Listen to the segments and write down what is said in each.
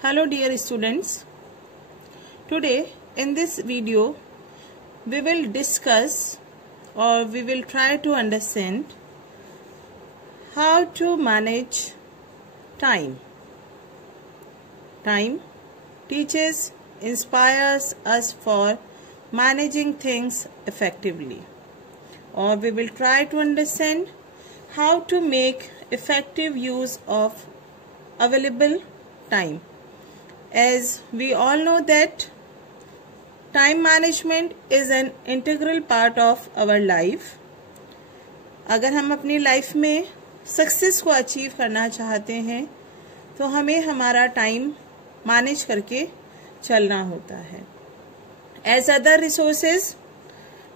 Hello dear students, today in this video we will discuss or we will try to understand how to manage time. Time teaches, inspires us for managing things effectively, or we will try to understand how to make effective use of available time. As we all know that time management is an integral part of our life. अगर हम अपनी life में success को achieve करना चाहते हैं तो हमें हमारा टाइम मैनेज करके चलना होता है. As other resources,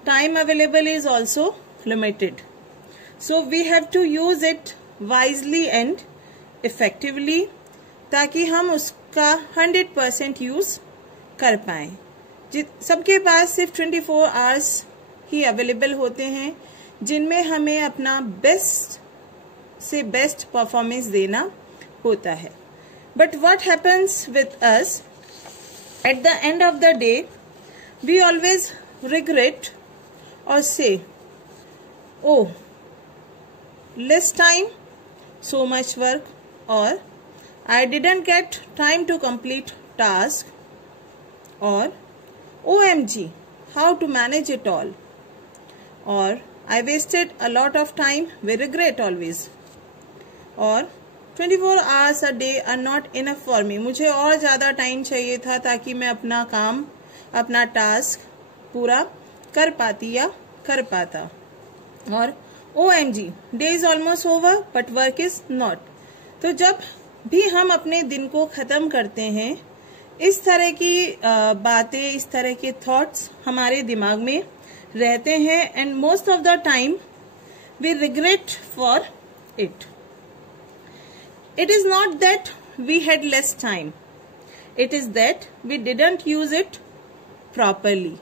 time available is also limited. So we have to use it wisely and effectively ताकि हम उसका 100% यूज कर पाए. सबके पास सिर्फ 24 आवर्स ही अवेलेबल होते हैं जिनमें हमें अपना बेस्ट से बेस्ट परफॉर्मेंस देना होता है. But what happens with us at the end of the day, we always regret or say oh less time, so much work, or I didn't get time to complete task, or OMG, how to manage it all, or I wasted a lot of time, we regret always, or 24 hours a day are not enough for me, मुझे और ज़्यादा time चाहिए था ताकि मैं अपना काम, अपना टास्क पूरा कर पाती या कर पाता, और OMG, day is almost over but work is not. तो जब भी हम अपने दिन को ख़त्म करते हैं, इस तरह की बातें, इस तरह के थॉट्स हमारे दिमाग में रहते हैं and most of the time we regret for it. It is not that we had less time, it is that we didn't use it properly,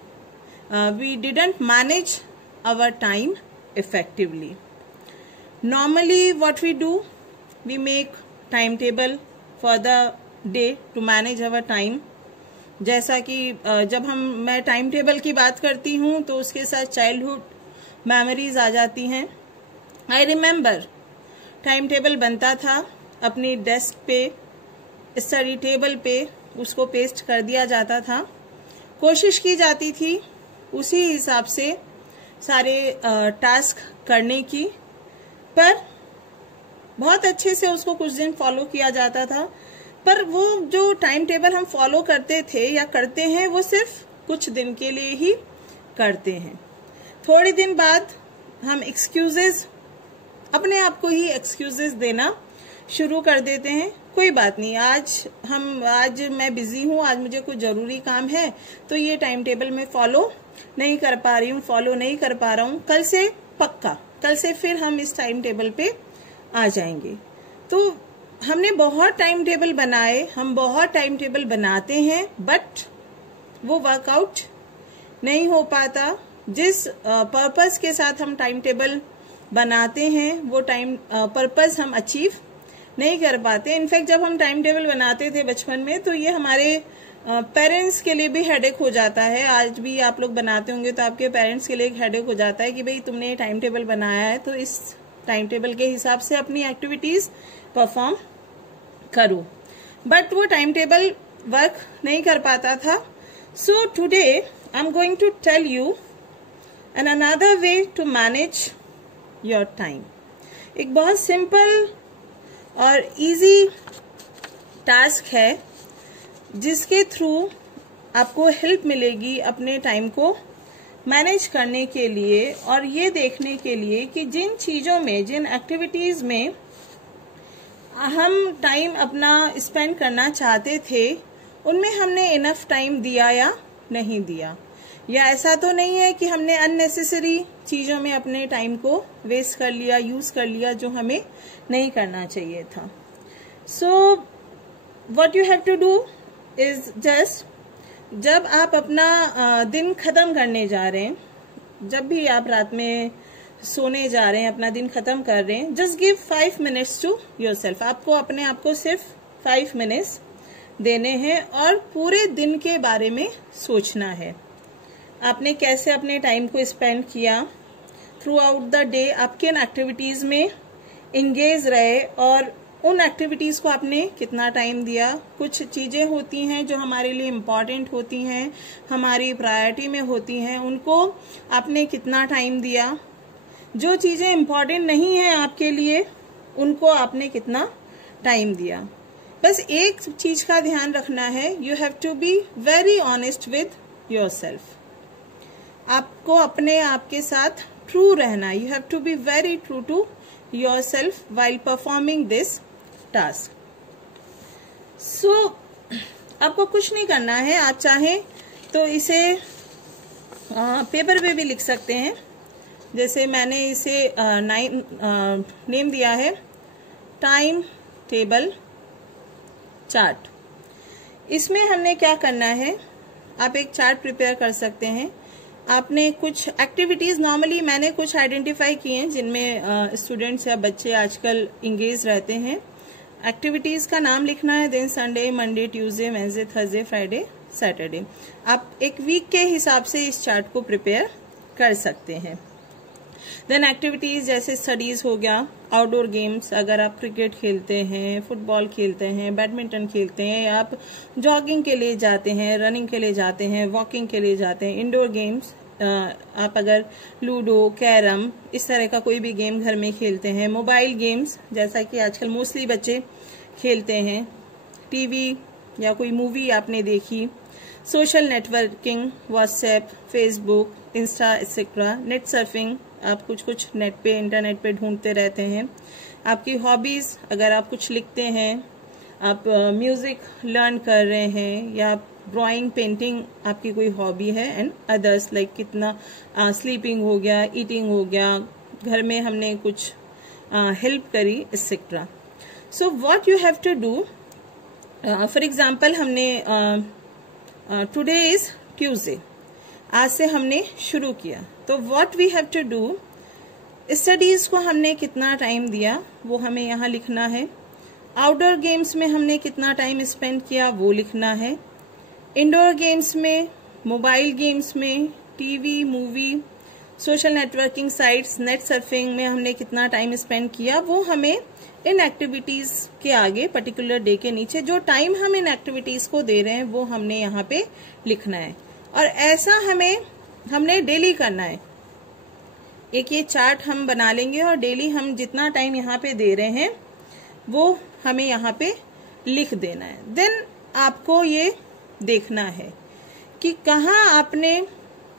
we didn't manage our time effectively. Normally what we do, we make timetable for the day to manage our time. जैसा कि जब मैं time table की बात करती हूँ तो उसके साथ चाइल्डहुड मेमोरीज आ जाती हैं. आई रिमेम्बर टाइम टेबल बनता था अपनी डेस्क पे, स्टडी टेबल पे उसको पेस्ट कर दिया जाता था. कोशिश की जाती थी उसी हिसाब से सारे टास्क करने की, पर बहुत अच्छे से उसको कुछ दिन फॉलो किया जाता था. पर वो जो टाइम टेबल हम फॉलो करते थे या करते हैं वो सिर्फ कुछ दिन के लिए ही करते हैं. थोड़े दिन बाद हम एक्सक्यूजेस, अपने आप को ही एक्सक्यूजेस देना शुरू कर देते हैं. कोई बात नहीं, आज मैं बिजी हूँ, आज मुझे कुछ जरूरी काम है तो ये टाइम टेबल में फॉलो नहीं कर पा रही हूँ, फॉलो नहीं कर पा रहा हूँ, कल से पक्का, कल से फिर हम इस टाइम टेबल पे आ जाएंगे. तो हमने बहुत टाइम टेबल बनाए, हम बहुत टाइम टेबल बनाते हैं, बट वो वर्कआउट नहीं हो पाता. जिस पर्पस के साथ हम टाइम टेबल बनाते हैं वो टाइम पर्पस हम अचीव नहीं कर पाते. इनफैक्ट जब हम टाइम टेबल बनाते थे बचपन में तो ये हमारे पेरेंट्स के लिए भी हेडेक हो जाता है. आज भी आप लोग बनाते होंगे तो आपके पेरेंट्स के लिए एक हेडेक हो जाता है कि भाई तुमने टाइम टेबल बनाया है तो इस टाइम टेबल के हिसाब से अपनी एक्टिविटीज परफॉर्म करो. बट वो टाइम टेबल वर्क नहीं कर पाता था. So today I am going to tell you an another way to manage your time. एक बहुत सिंपल और इजी टास्क है जिसके थ्रू आपको हेल्प मिलेगी अपने टाइम को मैनेज करने के लिए और ये देखने के लिए कि जिन चीज़ों में, जिन एक्टिविटीज़ में हम टाइम अपना स्पेंड करना चाहते थे उनमें हमने इनफ टाइम दिया या नहीं दिया, या ऐसा तो नहीं है कि हमने अननेसेसरी चीज़ों में अपने टाइम को वेस्ट कर लिया, यूज़ कर लिया जो हमें नहीं करना चाहिए था. So what you have to do is just, जब आप अपना दिन खत्म करने जा रहे हैं, जब भी आप रात में सोने जा रहे हैं, अपना दिन खत्म कर रहे हैं, just give 5 minutes to yourself. आपको अपने आप को सिर्फ 5 मिनट्स देने हैं और पूरे दिन के बारे में सोचना है। आपने कैसे अपने टाइम को स्पेंड किया, थ्रू आउट द डे आप किन एक्टिविटीज़ में इंगेज रहे और उन एक्टिविटीज़ को आपने कितना टाइम दिया। कुछ चीज़ें होती हैं जो हमारे लिए इम्पॉर्टेंट होती हैं, हमारी प्रायोरिटी में होती हैं, उनको आपने कितना टाइम दिया। जो चीज़ें इम्पॉर्टेंट नहीं हैं आपके लिए, उनको आपने कितना टाइम दिया। बस एक चीज़ का ध्यान रखना है, you have to be very honest with yourself. आपको अपने आप के साथ ट्रू रहना, you have to be very true to yourself while performing this task. So आपको कुछ नहीं करना है, आप चाहें तो इसे पेपर पे भी लिख सकते हैं। जैसे मैंने इसे नेम दिया है टाइम टेबल चार्ट। इसमें हमने क्या करना है, आप एक चार्ट प्रिपेयर कर सकते हैं। आपने कुछ एक्टिविटीज़, नॉर्मली मैंने कुछ आइडेंटिफाई किए हैं जिनमें स्टूडेंट्स या बच्चे आजकल इंगेज रहते हैं। एक्टिविटीज़ का नाम लिखना है, दिन Sunday, Monday, Tuesday, Wednesday, Thursday, Friday, Saturday. आप एक वीक के हिसाब से इस चार्ट को प्रिपेयर कर सकते हैं। देन एक्टिविटीज़ जैसे स्टडीज़ हो गया, आउटडोर गेम्स, अगर आप क्रिकेट खेलते हैं, फुटबॉल खेलते हैं, बैडमिंटन खेलते हैं, या आप जॉगिंग के लिए जाते हैं, रनिंग के लिए जाते हैं, वॉकिंग के लिए जाते हैं। इंडोर गेम्स, आप अगर लूडो, कैरम, इस तरह का कोई भी गेम घर में खेलते हैं। मोबाइल गेम्स जैसा कि आजकल मोस्टली बच्चे खेलते हैं, टीवी या कोई मूवी आपने देखी। Social networking, WhatsApp, Facebook, Insta etcetera. Net surfing, आप कुछ नेट पे, इंटरनेट पे ढूंढते रहते हैं। आपकी हॉबीज़, अगर आप कुछ लिखते हैं, आप म्यूज़िक लर्न कर रहे हैं, या ड्राइंग, पेंटिंग आपकी कोई हॉबी है, एंड अदर्स लाइक कितना स्लीपिंग हो गया, ईटिंग हो गया, घर में हमने कुछ हेल्प करी, etcetera. So what you have to do, for example हमने टुडे इज ट्यूसडे, आज से हमने शुरू किया, तो what we have to do, studies को हमने कितना टाइम दिया वो हमें यहाँ लिखना है। आउटडोर गेम्स में हमने कितना टाइम स्पेंड किया वो लिखना है। इंडोर गेम्स में, मोबाइल गेम्स में, TV, movie, social networking sites, net surfing में हमने कितना टाइम स्पेंड किया वो हमें इन एक्टिविटीज के आगे, पर्टिकुलर डे के नीचे जो टाइम हम इन एक्टिविटीज को दे रहे हैं वो हमने यहाँ पे लिखना है। और ऐसा हमने डेली करना है। एक ये चार्ट हम बना लेंगे और डेली हम जितना टाइम यहाँ पे दे रहे हैं वो हमें यहाँ पे लिख देना है। देन आपको ये देखना है कि कहाँ आपने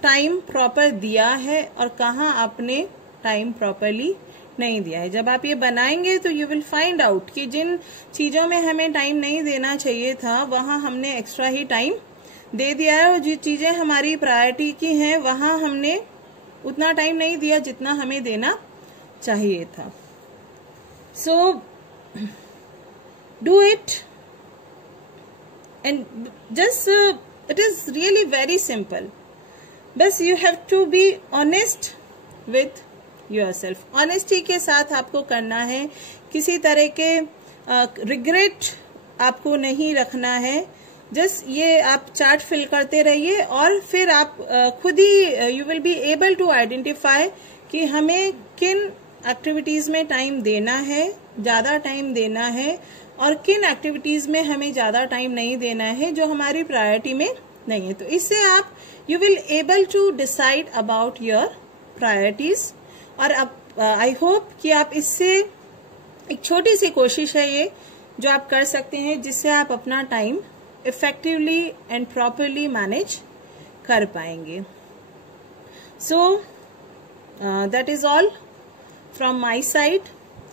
टाइम प्रॉपर दिया है और कहाँ आपने टाइम प्रॉपरली नहीं दिया है। जब आप ये बनाएंगे तो यू विल फाइंड आउट कि जिन चीज़ों में हमें टाइम नहीं देना चाहिए था वहाँ हमने एक्स्ट्रा ही टाइम दे दिया है, और जो चीज़ें हमारी प्रायोरिटी की हैं वहाँ हमने उतना टाइम नहीं दिया जितना हमें देना चाहिए था। So do it and just it is really very simple. बस you have to be honest with yourself. Honesty के साथ आपको करना है, किसी तरह के रिग्रेट आपको नहीं रखना है। जस्ट ये आप चार्ट फिल करते रहिए और फिर आप खुद ही you will be able to identify कि हमें किन एक्टिविटीज में टाइम देना है, ज्यादा टाइम देना है, और किन एक्टिविटीज में हमें ज्यादा टाइम नहीं देना है जो हमारी प्रायोरिटी में नहीं है। तो इससे आप you will able to decide about your priorities. और अब आई होप कि आप इससे, एक छोटी सी कोशिश है ये जो आप कर सकते हैं जिससे आप अपना time effectively and properly manage कर पाएंगे। So that is all from my side.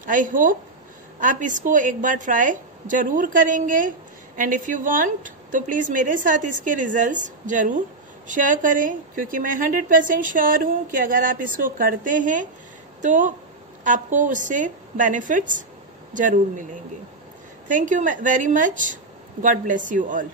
I hope आप इसको एक बार ट्राई जरूर करेंगे, एंड इफ यू वांट तो प्लीज मेरे साथ इसके रिजल्ट्स जरूर शेयर करें, क्योंकि मैं 100% श्योर हूं कि अगर आप इसको करते हैं तो आपको उससे बेनिफिट्स जरूर मिलेंगे। Thank you very much. God bless you all.